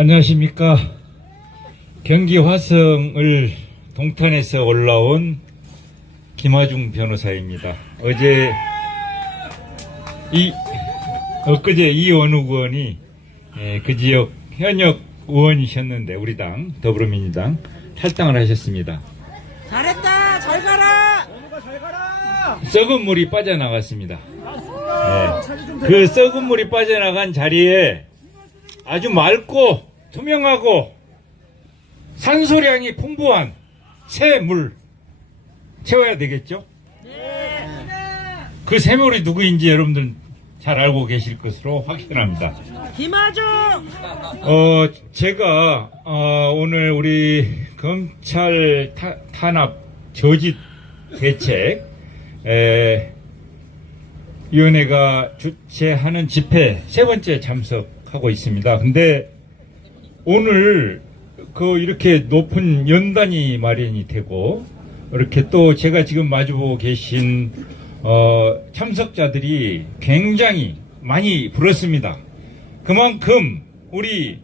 안녕하십니까. 경기 화성을 동탄에서 올라온 김하중 변호사입니다. 엊그제 이원욱 의원이 그 지역 현역 의원이셨는데 우리 당 더불어민주당 탈당을 하셨습니다. 잘했다. 잘 가라. 썩은 물이 빠져나갔습니다. 그 썩은 물이 빠져나간 자리에 아주 맑고 투명하고 산소량이 풍부한 새 물 채워야 되겠죠? 그 새물이 누구인지 여러분들 잘 알고 계실 것으로 확신합니다. 김하중. 제가 오늘 우리 검찰 탄압 저지 대책 위원회가 주최하는 집회 세 번째 참석하고 있습니다. 근데 오늘 이렇게 높은 연단이 마련이 되고 이렇게 또 제가 지금 마주보고 계신 참석자들이 굉장히 많이 불었습니다. 그만큼 우리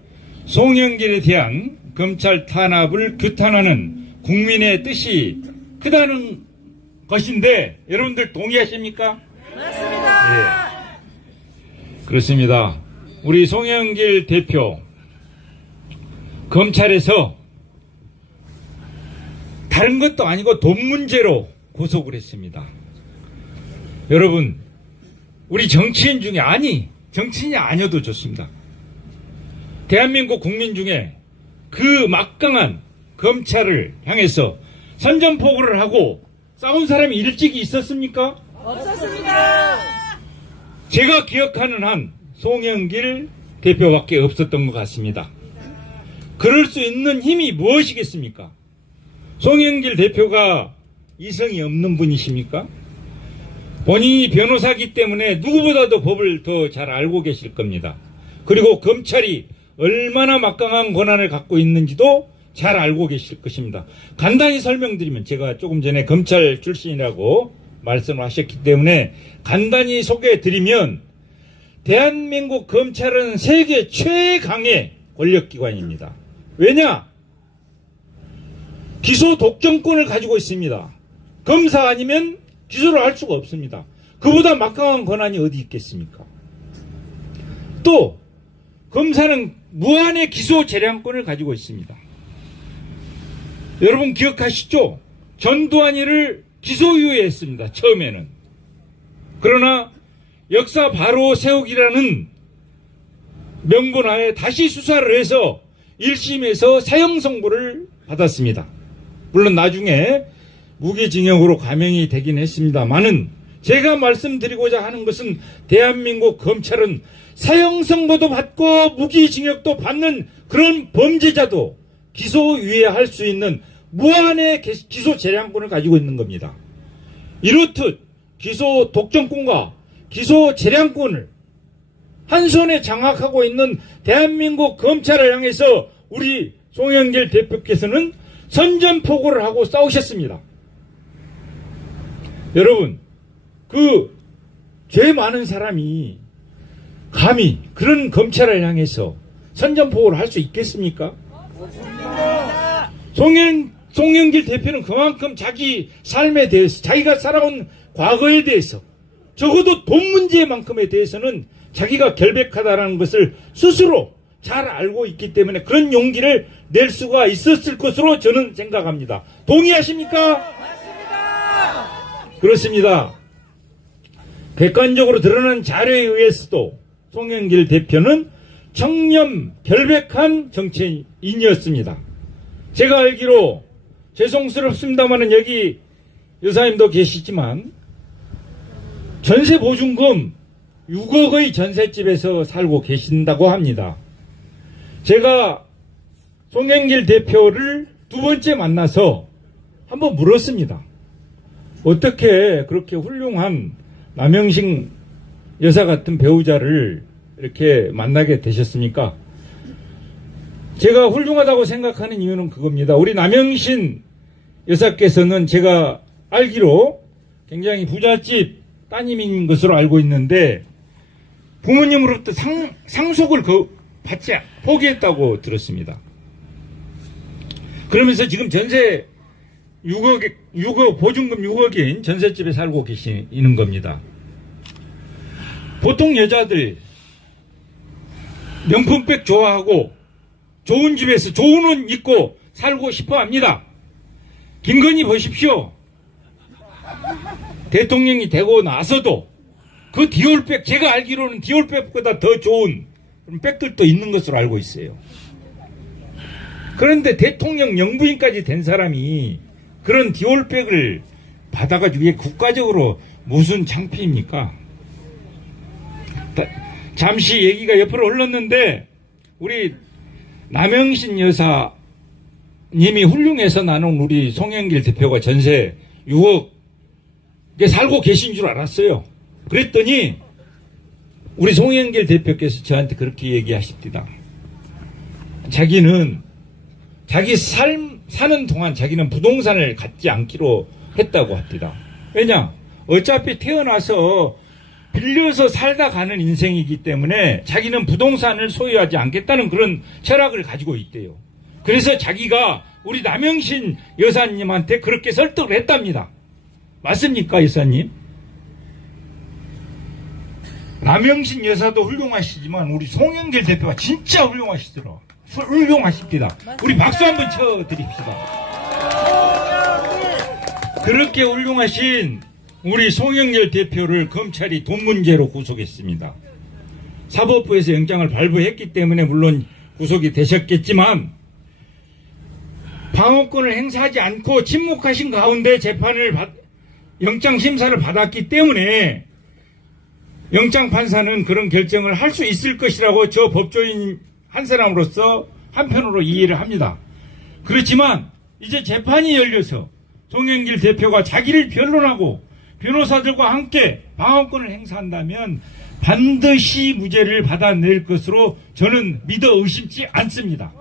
송영길에 대한 검찰 탄압을 규탄하는 국민의 뜻이 크다는 것인데 여러분들 동의하십니까? 맞습니다. 예. 그렇습니다. 우리 송영길 대표 검찰에서 다른 것도 아니고 돈 문제로 구속을 했습니다. 여러분, 우리 정치인 중에 정치인이 아니어도 좋습니다. 대한민국 국민 중에 그 막강한 검찰을 향해서 선전포고를 하고 싸운 사람이 일찍이 있었습니까? 없었습니다. 제가 기억하는 한 송영길 대표밖에 없었던 것 같습니다. 그럴 수 있는 힘이 무엇이겠습니까? 송영길 대표가 이성이 없는 분이십니까? 본인이 변호사기 때문에 누구보다도 법을 더 잘 알고 계실 겁니다. 그리고 검찰이 얼마나 막강한 권한을 갖고 있는지도 잘 알고 계실 것입니다. 간단히 설명드리면, 제가 조금 전에 검찰 출신이라고 말씀하셨기 때문에 간단히 소개해드리면, 대한민국 검찰은 세계 최강의 권력기관입니다. 왜냐? 기소 독점권을 가지고 있습니다. 검사 아니면 기소를 할 수가 없습니다. 그보다 막강한 권한이 어디 있겠습니까? 또 검사는 무한의 기소 재량권을 가지고 있습니다. 여러분 기억하시죠? 전두환이를 기소유예했습니다. 처음에는. 그러나 역사 바로 세우기라는 명분하에 다시 수사를 해서 1심에서 사형 선고를 받았습니다. 물론 나중에 무기징역으로 감형이 되긴 했습니다만은, 제가 말씀드리고자 하는 것은 대한민국 검찰은 사형 선고도 받고 무기징역도 받는 그런 범죄자도 기소유예할 수 있는 무한의 기소 재량권을 가지고 있는 겁니다. 이렇듯 기소 독점권과 기소 재량권을 한 손에 장악하고 있는 대한민국 검찰을 향해서 우리 송영길 대표께서는 선전포고를 하고 싸우셨습니다. 여러분, 죄 많은 사람이 감히 그런 검찰을 향해서 선전포고를 할 수 있겠습니까? 송영길 대표는 그만큼 자기 삶에 대해서, 자기가 살아온 과거에 대해서, 적어도 돈 문제만큼에 대해서는 자기가 결백하다는 것을 스스로 잘 알고 있기 때문에 그런 용기를 낼 수가 있었을 것으로 저는 생각합니다. 동의하십니까? 맞습니다. 그렇습니다. 객관적으로 드러난 자료에 의해서도 송영길 대표는 청렴 결백한 정치인이었습니다. 제가 알기로, 죄송스럽습니다만은 여기 여사님도 계시지만 전세보증금 6억의 전셋집에서 살고 계신다고 합니다. 제가 송영길 대표를 두 번째 만나서 한번 물었습니다. 어떻게 그렇게 훌륭한 남영신 여사 같은 배우자를 이렇게 만나게 되셨습니까? 제가 훌륭하다고 생각하는 이유는 그겁니다. 우리 남영신 여사께서는 제가 알기로 굉장히 부잣집 따님인 것으로 알고 있는데, 부모님으로부터 상속을 포기했다고 들었습니다. 그러면서 지금 전세 6억, 보증금 6억인 전셋집에 살고 계시는 겁니다. 보통 여자들 명품백 좋아하고 좋은 집에서 좋은 옷 입고 살고 싶어 합니다. 김건희 보십시오. 대통령이 되고 나서도 그 디올백, 제가 알기로는 디올백보다 더 좋은 그런 백들도 있는 것으로 알고 있어요. 그런데 대통령 영부인까지 된 사람이 그런 디올백을 받아가지고 이게 국가적으로 무슨 창피입니까? 잠시 얘기가 옆으로 흘렀는데 우리 남영신 여사님이 훌륭해서 나는 우리 송영길 대표가 전세 6억에 살고 계신 줄 알았어요. 그랬더니 우리 송영길 대표께서 저한테 그렇게 얘기하십니다. 자기는 자기 사는 동안 자기는 부동산을 갖지 않기로 했다고 합니다. 왜냐? 어차피 태어나서 빌려서 살다 가는 인생이기 때문에 자기는 부동산을 소유하지 않겠다는 그런 철학을 가지고 있대요. 그래서 자기가 우리 남영신 여사님한테 그렇게 설득을 했답니다. 맞습니까, 여사님? 남영신 여사도 훌륭하시지만 우리 송영길 대표가 진짜 훌륭하시더라. 훌륭하십니다. 우리 박수 한번 쳐드립시다. 그렇게 훌륭하신 우리 송영길 대표를 검찰이 돈 문제로 구속했습니다. 사법부에서 영장을 발부했기 때문에 물론 구속이 되셨겠지만 방어권을 행사하지 않고 침묵하신 가운데 영장 심사를 받았기 때문에 영장 판사는 그런 결정을 할 수 있을 것이라고 저 법조인 한 사람으로서 한편으로 이해를 합니다. 그렇지만 이제 재판이 열려서 송영길 대표가 자기를 변론하고 변호사들과 함께 방어권을 행사한다면 반드시 무죄를 받아낼 것으로 저는 믿어 의심치 않습니다.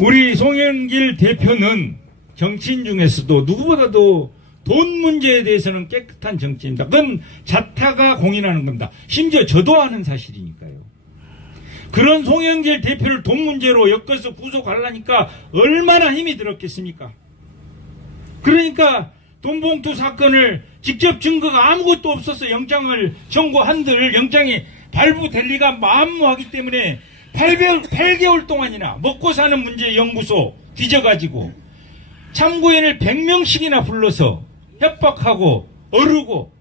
우리 송영길 대표는 정치인 중에서도 누구보다도 돈 문제에 대해서는 깨끗한 정치입니다. 그건 자타가 공인하는 겁니다. 심지어 저도 아는 사실이니까요. 그런 송영길 대표를 돈 문제로 엮어서 구속하려니까 얼마나 힘이 들었겠습니까? 그러니까 돈봉투 사건을 직접 증거가 아무것도 없어서 영장을 청구한들 영장이 발부될 리가 만무하기 때문에 8개월 동안이나 먹고 사는 문제 연구소 뒤져가지고 참고인을 100명씩이나 불러서 협박하고 어르고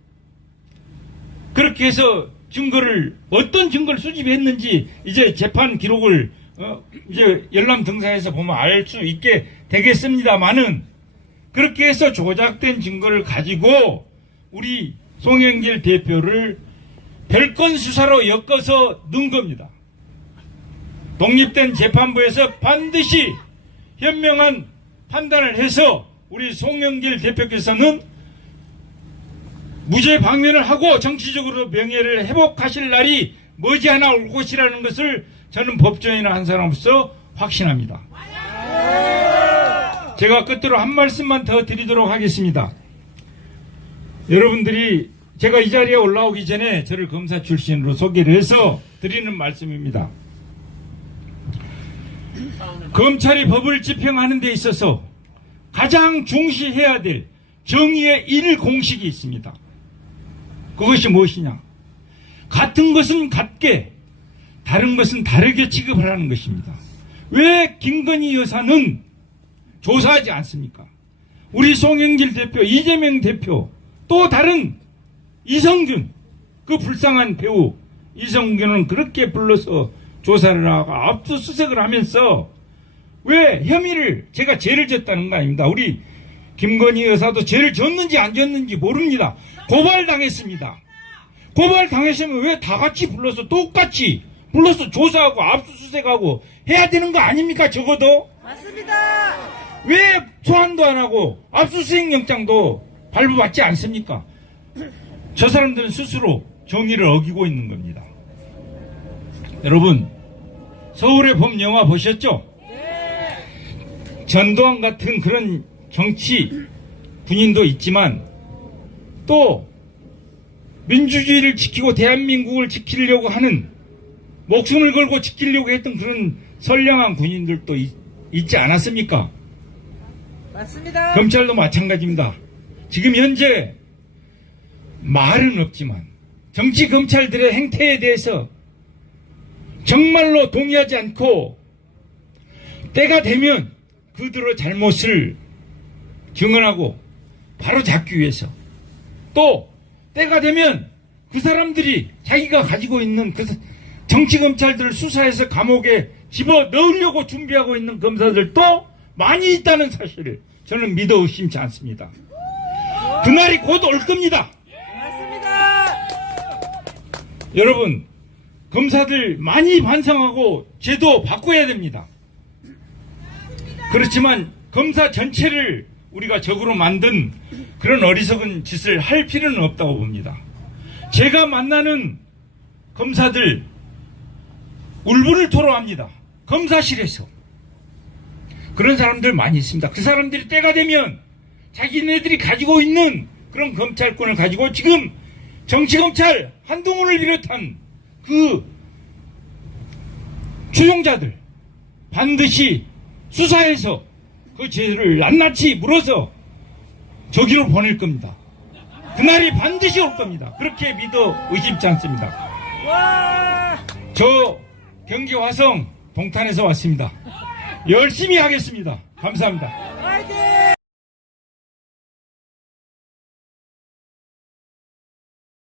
그렇게 해서 어떤 증거를 수집했는지 이제 재판 기록을 이제 열람 등사해서 보면 알 수 있게 되겠습니다만은 그렇게 해서 조작된 증거를 가지고 우리 송영길 대표를 별건 수사로 엮어서 넣은 겁니다. 독립된 재판부에서 반드시 현명한 판단을 해서 우리 송영길 대표께서는 무죄 방면을 하고 정치적으로 명예를 회복하실 날이 머지않아 올 것이라는 것을 저는 법조인 한 사람으로서 확신합니다. 제가 끝으로 한 말씀만 더 드리도록 하겠습니다. 여러분들이 제가 이 자리에 올라오기 전에 저를 검사 출신으로 소개를 해서 드리는 말씀입니다. 검찰이 법을 집행하는 데 있어서 가장 중시해야 될 정의의 1공식이 있습니다. 그것이 무엇이냐? 같은 것은 같게, 다른 것은 다르게 취급을 하는 것입니다. 왜 김건희 여사는 조사하지 않습니까? 우리 송영길 대표, 이재명 대표, 또 다른 이성균, 그 불쌍한 배우 이성균은 그렇게 불러서 조사를 하고 압수수색을 하면서 왜 혐의를 제가 죄를 졌다는 거 아닙니다. 우리 김건희 여사도 죄를 졌는지 안 졌는지 모릅니다. 고발당했습니다. 고발당했으면 왜 다 같이 불러서 똑같이 불러서 조사하고 압수수색하고 해야 되는 거 아닙니까? 적어도. 맞습니다. 왜 소환도 안 하고 압수수색 영장도 발부받지 않습니까? 저 사람들은 스스로 정의를 어기고 있는 겁니다. 여러분, 서울의 봄 영화 보셨죠? 전두환 같은 그런 정치 군인도 있지만 또 민주주의를 지키고 대한민국을 지키려고 하는 목숨을 걸고 지키려고 했던 그런 선량한 군인들도 있지 않았습니까? 맞습니다. 검찰도 마찬가지입니다. 지금 현재 말은 없지만 정치 검찰들의 행태에 대해서 정말로 동의하지 않고 때가 되면 그들의 잘못을 증언하고 바로 잡기 위해서, 또 때가 되면 그 사람들이 자기가 가지고 있는 그 정치 검찰들을 수사해서 감옥에 집어 넣으려고 준비하고 있는 검사들도 많이 있다는 사실을 저는 믿어 의심치 않습니다. 그날이 곧 올 겁니다. 맞습니다. 여러분, 검사들 많이 반성하고 제도 바꿔야 됩니다. 그렇지만 검사 전체를 우리가 적으로 만든 그런 어리석은 짓을 할 필요는 없다고 봅니다. 제가 만나는 검사들 울분을 토로합니다. 검사실에서. 그런 사람들 많이 있습니다. 그 사람들이 때가 되면 자기네들이 가지고 있는 그런 검찰권을 가지고 지금 정치검찰 한동훈을 비롯한 그 추종자들 반드시 수사해서 그 죄를 낱낱이 물어서 저기로 보낼 겁니다. 그날이 반드시 올 겁니다. 그렇게 믿어 의심치 않습니다. 와! 저 경기 화성 동탄에서 왔습니다. 열심히 하겠습니다. 감사합니다. 화이팅!